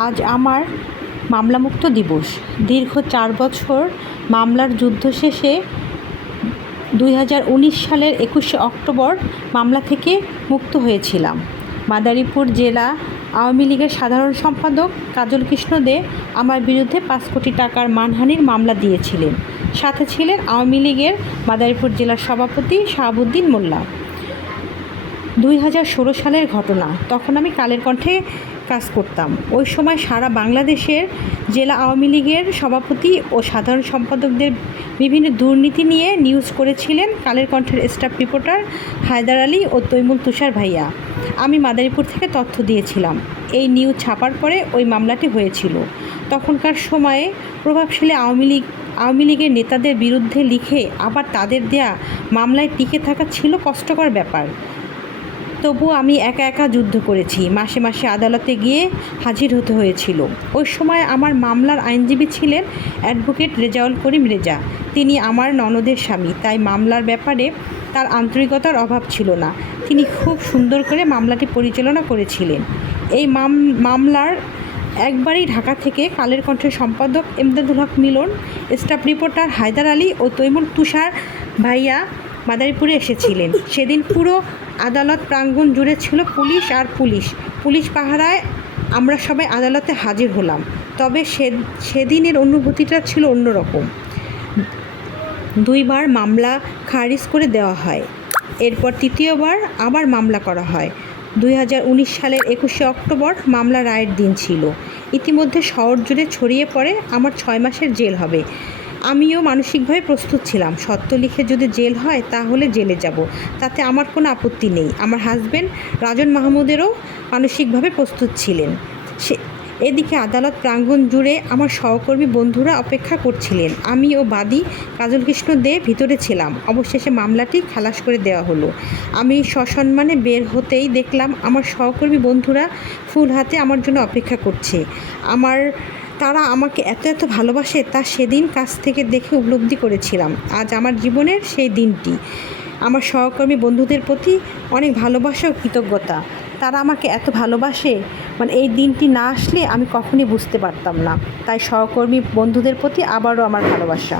আজ আমার মামলামুক্ত দিবস। দীর্ঘ 4 বছর মামলার যুদ্ধ শেষে 2019 সালের 21শে অক্টোবর মামলা থেকে মুক্ত হয়েছিলাম। মাদারীপুর জেলা আওয়ামী লীগের সাধারণ সম্পাদক কাজল কৃষ্ণ দে আমার বিরুদ্ধে 5 কোটি টাকার মানহানির মামলা দিয়েছিলেন। সাথে ছিলেন আওয়ামী লীগের মাদারীপুর জেলার সভাপতি শাহাবুদ্দিন মোল্লা। 2016 সালের ঘটনা। তখন আমি কালের কণ্ঠে কাজ করতাম। ওই সময় সারা বাংলাদেশের জেলা আওয়ামী লীগের সভাপতি ও সাধারণ সম্পাদকদের বিভিন্ন দুর্নীতি নিয়ে নিউজ করেছিলেন কালের কণ্ঠের স্টাফ রিপোর্টার হায়দার আলী ও তৈমুল তুষার ভাইয়া। আমি মাদারীপুর থেকে তথ্য দিয়েছিলাম। এই নিউজ ছাপার পরে ওই মামলাটি হয়েছিল। তখনকার সময়ে প্রভাবশালী আওয়ামী লীগের নেতাদের বিরুদ্ধে লিখে আবার তাদের দেয়া মামলায় টিকে থাকা ছিল কষ্টকর ব্যাপার। তবুও আমি একা একা যুদ্ধ করেছি। মাসে মাসে আদালতে গিয়ে হাজির হতে হয়েছিল। ওই সময় আমার মামলার আইনজীবী ছিলেন অ্যাডভোকেট রেজাউল করিম রেজা। তিনি আমার ননদের স্বামী, তাই মামলার ব্যাপারে তার আন্তরিকতার অভাব ছিল না। তিনি খুব সুন্দর করে মামলাটি পরিচালনা করেছিলেন। এই মামলার একবারই ঢাকা থেকে কালের কণ্ঠের সম্পাদক এমদাদুল হক মিলন, স্টাফ রিপোর্টার হায়দার আলী ও তৈমুল তুষার ভাইয়া মাদারীপুরে এসেছিলেন। সেদিন পুরো আদালত প্রাঙ্গণ জুড়ে ছিল পুলিশ পাহারায় আমরা সবাই আদালতে হাজির হলাম। তবে সেদিনের অনুভূতিটা ছিল অন্যরকম। 2 বার মামলা খারিজ করে দেওয়া হয়। এরপর 3য়বার আবার মামলা করা হয়। 2019 সালের 21শে অক্টোবর মামলা রায়ের দিন ছিল। ইতিমধ্যে শহর জুড়ে ছড়িয়ে পড়ে আমার 6 মাসের জেল হবে। আমিও মানসিকভাবে প্রস্তুত ছিলাম। সত্য লিখে যদি জেল হয় তাহলে জেলে যাব, তাতে আমার কোনো আপত্তি নেই। আমার হাজব্যান্ড রাজন মাহমুদেরও মানসিকভাবে প্রস্তুত ছিলেন। এদিকে আদালত প্রাঙ্গণ জুড়ে আমার সহকর্মী বন্ধুরা অপেক্ষা করছিলেন। আমি ও বাদী কাজল কৃষ্ণ দে ভিতরে ছিলাম। অবশেষে মামলাটি খালাস করে দেওয়া হলো। আমি সসম্মানে বের হতেই দেখলাম আমার সহকর্মী বন্ধুরা ফুল হাতে আমার জন্য অপেক্ষা করছে। তারা আমাকে এত ভালোবাসে তা সেদিন কাছ থেকে দেখে উপলব্ধি করেছিলাম। আজ আমার জীবনের সেই দিনটি। আমার সহকর্মী বন্ধুদের প্রতি অনেক ভালোবাসা ও কৃতজ্ঞতা। তারা আমাকে এত ভালোবাসে, এই দিনটি না আসলে আমি কখনই বুঝতে পারতাম না। তাই সহকর্মী বন্ধুদের প্রতি আবারও আমার ভালোবাসা।